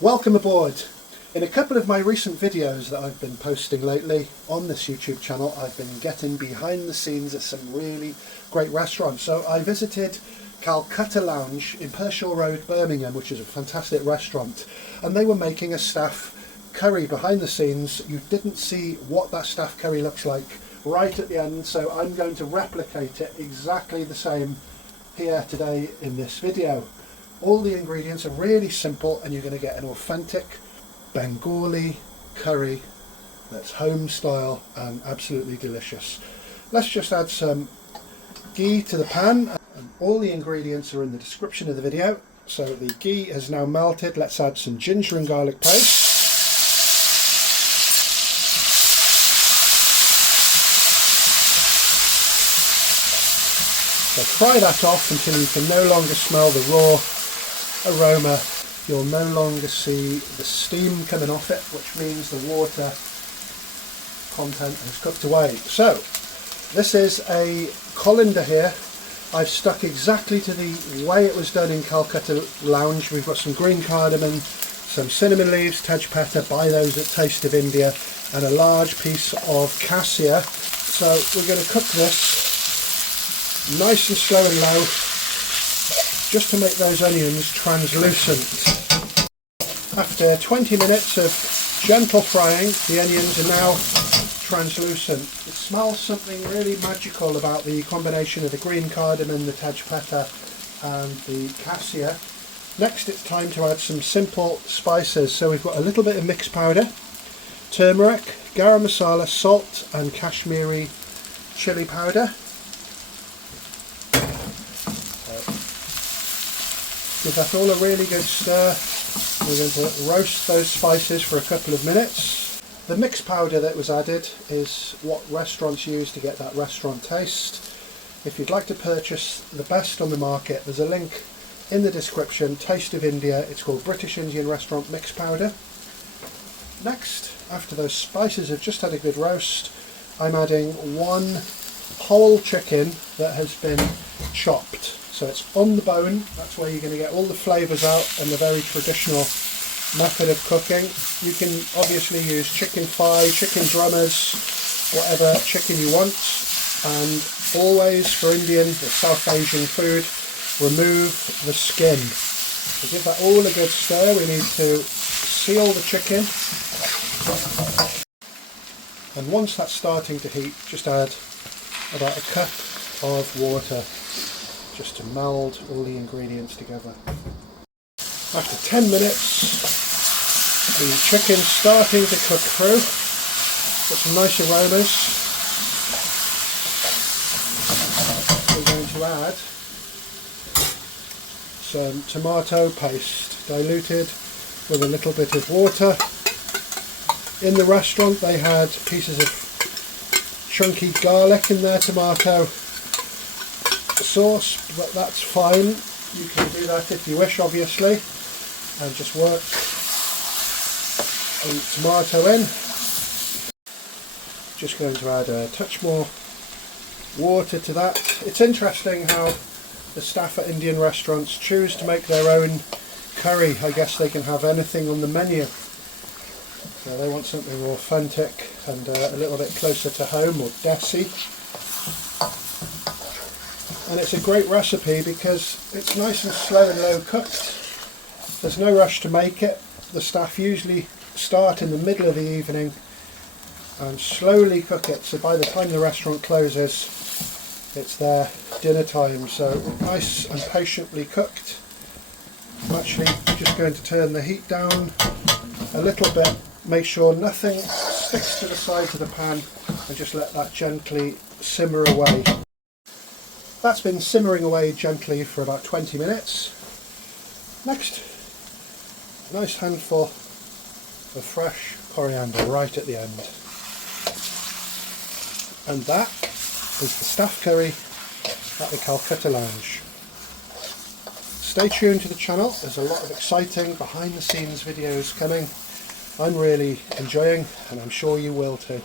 Welcome aboard. In a couple of my recent videos that I've been posting lately on this YouTube channel, I've been getting behind the scenes at some really great restaurants. So I visited Calcutta Lounge in Pershore Road, Birmingham, which is a fantastic restaurant, and they were making a staff curry behind the scenes. You didn't see what that staff curry looks like right at the end, so I'm going to replicate it exactly the same here today in this video. All the ingredients are really simple and you're going to get an authentic Bengali curry that's home style and absolutely delicious. Let's just add some ghee to the pan, and all the ingredients are in the description of the video. So the ghee has now melted. Let's add some ginger and garlic paste. So fry that off until you can no longer smell the raw aroma. You'll no longer see the steam coming off it, which means the water content has cooked away. So this is a colander here. I've stuck exactly to the way it was done in Calcutta Lounge. We've got some green cardamom, some cinnamon leaves, tej petta, buy those at Taste of India, and a large piece of cassia. So we're going to cook this nice and slow and low, just to make those onions translucent. After 20 minutes of gentle frying, the onions are now translucent. It smells something really magical about the combination of the green cardamom, the tej petta and the cassia. Next it's time to add some simple spices. So we've got a little bit of mixed powder, turmeric, garam masala, salt and Kashmiri chili powder. Give that all a really good stir. We're going to roast those spices for a couple of minutes. The mixed powder that was added is what restaurants use to get that restaurant taste. If you'd like to purchase the best on the market, there's a link in the description, Taste of India. It's called British Indian Restaurant Mixed Powder. Next, after those spices have just had a good roast, I'm adding one whole chicken that has been chopped. So it's on the bone. That's where you're going to get all the flavours out, and the very traditional method of cooking. You can obviously use chicken thigh, chicken drummers, whatever chicken you want. And always for Indian or South Asian food, remove the skin. To give that all a good stir, we need to seal the chicken. And once that's starting to heat, just add about a cup of water, just to meld all the ingredients together. After 10 minutes, the chicken's starting to cook through. Got some nice aromas. We're going to add some tomato paste, diluted with a little bit of water. In the restaurant they had pieces of chunky garlic in their tomato sauce, but that's fine. You can do that if you wish, obviously, and just work the tomato in. Just going to add a touch more water to that. It's interesting how the staff at Indian restaurants choose to make their own curry. I guess they can have anything on the menu. So they want something authentic and a little bit closer to home, or Desi. And it's a great recipe because it's nice and slow and low cooked. There's no rush to make it. The staff usually start in the middle of the evening and slowly cook it, so by the time the restaurant closes it's their dinner time. So nice and patiently cooked. I'm actually just going to turn the heat down a little bit, make sure nothing sticks to the sides of the pan, and just let that gently simmer away. That's been simmering away gently for about 20 minutes. Next, a nice handful of fresh coriander right at the end. And that is the staff curry at the Calcutta Lounge. Stay tuned to the channel, there's a lot of exciting behind the scenes videos coming. I'm really enjoying, and I'm sure you will too.